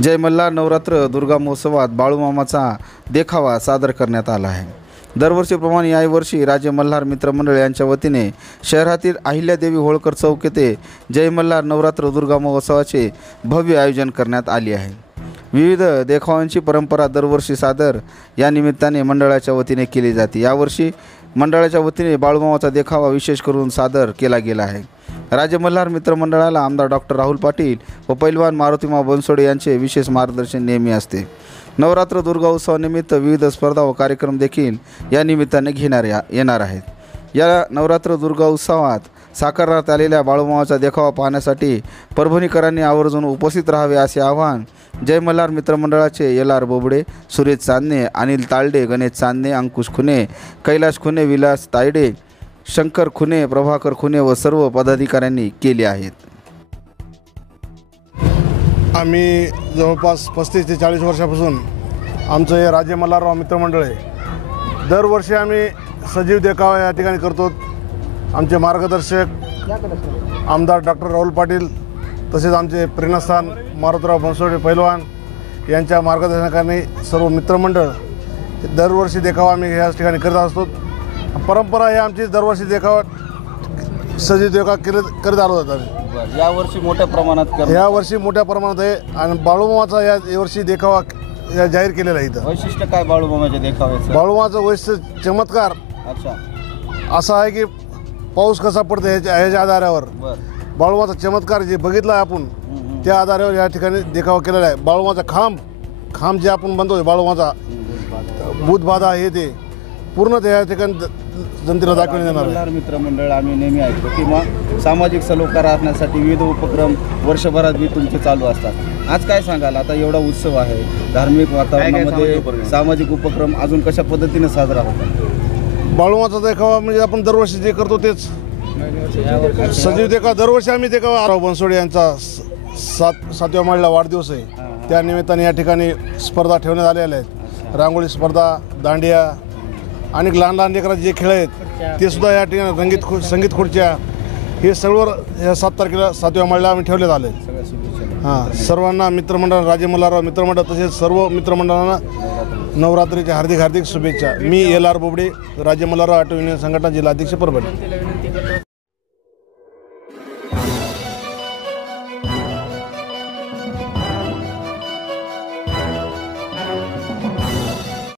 जय मल्हार नवरात्र दुर्गा महोत्सवात बाळूमामाचा देखावा सादर करण्यात आला आहे। दरवर्षीप्रमाणे याही वर्षी राज्य मल्हार मित्रमंडळ यांच्या वतीने शहरातील अहिल्यादेवी होळकर चौक येथे जय मल्हार नवरात्र दुर्गा महोत्सवाचे भव्य आयोजन करण्यात आले आहे। विविध देखावांची परंपरा दरवर्षी सादर या निमित्ताने मंडळाच्या वतीने केली जाते। यावर्षी मंडळाच्या वतीने बाळूमामाचा देखावा विशेष करून सादर केला गेला आहे। राज्य मल्हार मित्रमंडळाला आमदार डॉक्टर राहुल पाटील व पैलवान मारुतीमा बनसोडे यांचे विशेष मार्गदर्शन नेहमी असते। नवरात्र दुर्गा उत्सवानिमित्त विविध स्पर्धा व कार्यक्रम देखील या निमित्ताने येणार आहेत। या नवरात्र दुर्गा उत्सवात साकारण्यात आलेल्या बाळूमामाचा देखावा पाहण्यासाठी परभणीकरांनी आवर्जून उपस्थित राहावे असे आवाहन जय मल्हार मित्रमंडळाचे एल.आर. बोबडे, सुरेश चांदणे, अनिल तालडे, गणेश चांदणे, अंकुश खुने, कैलाश खुने, विलास तायडे, शंकर खुने, प्रभाकर खुने व सर्व पदाधिकाऱ्यांनी केले आहेत। आम्ही जवळपास 35 ते 40 वर्षापासून आमचं हे राज्य मल्हारराव मित्रमंडळ आहे। दरवर्षी आम्ही सजीव देखावा या ठिकाणी करतो। आमचे मार्गदर्शक आमदार डॉक्टर राहुल पाटील तसेच आमचे प्रेरणास्थान मारुतीराव बनसोडे पैलवान यांच्या मार्गदर्शनाखाली सर्व मित्रमंडळ दरवर्षी देखावा आम्ही या ठिकाणी करत असतो। परंपरा ही आमची दरवर्षी देखावा सजीव देखावा करत आलो होता। यावर्षी मोठ्या प्रमाणात यावर्षी मोठ्या प्रमाणात आहे आणि बाळूमामाचा यावर्षी देखावा जाहीर केलेला आहे। इथं वैशिष्ट्य काय बाळूमामाच्या देखाव्याचं? बाळूमामाचं वैशिष्ट्य चमत्कार असा आहे की पाऊस कसा पडतो ह्याच्या आधारावर बाळूमामाचा चमत्कार जे बघितला आहे आपण त्या आधारावर या ठिकाणी देखावा केलेला आहे। बाळूमामाचा खांब जे आपण बनतो बाळूमामाचा भूतबाधा हे ते पूर्ण त्या ठिकाणी जनतेला दाखवण्यात येणार आहे। मल्हार मित्रमंडळ आम्ही नेहमी ऐकतो किंवा सामाजिक सलोखा राखण्यासाठी विविध उपक्रम वर्षभरात तुमचे चालू असतात। आज काय सांगाल? आता एवढा उत्सव आहे, धार्मिक वातावरणामध्ये सामाजिक उपक्रम अजून कशा पद्धतीने साजरा होतात? बाळूमामाचा देखावा म्हणजे आपण दरवर्षी जे करतो तेच सजीव देखावा दरवर्षी आम्ही देखावा राव बनसोडे यांचा 7व्या महिला वाढदिवस आहे त्या निमित्ताने या ठिकाणी स्पर्धा ठेवण्यात आलेल्या आहेत। रांगोळी स्पर्धा, दांडिया आणि लहान लेकरांचे जे खेळ आहेत ते सुद्धा या ठिकाणी संगीत खुर्च्या हे सर्व या 7 तारखेला 7व्या महिला आम्ही ठेवण्यात आले। सर्वांना मित्रमंडळ राज्य मल्हारराव मित्रमंडळ तसेच सर्व मित्रमंडळांना नवरात्रीच्या हार्दिक शुभेच्छा। मी एल.आर. बोबडे, राज्य मल्हारराव ऑटो युनियन संघटना जिल्हाध्यक्ष परभणी।